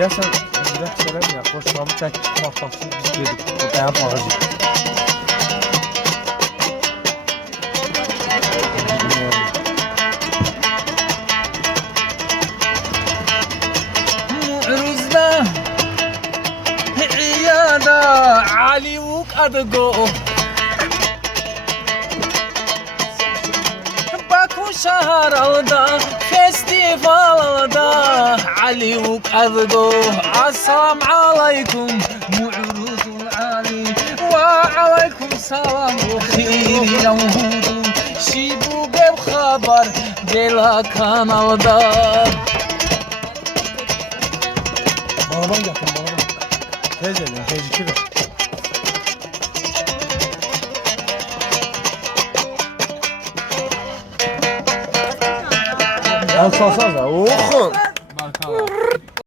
Deyəsən, rəqs eləməyək, boşlamı çəkib tutmaq baxsın, biz gedik, o dayanıb ağacıq. Mu'ruzda iyada Aliuk adgo Baku şaharalda festivalda Aliuk adgo Assalamu alaikum Mu'ruzul Ali Wa alaikum salam Khiri yavhudu Şibu bev khabar Bela kanalda Balaban yapın, balaban. Tez edin, gecikir. El salsanıza, oxun.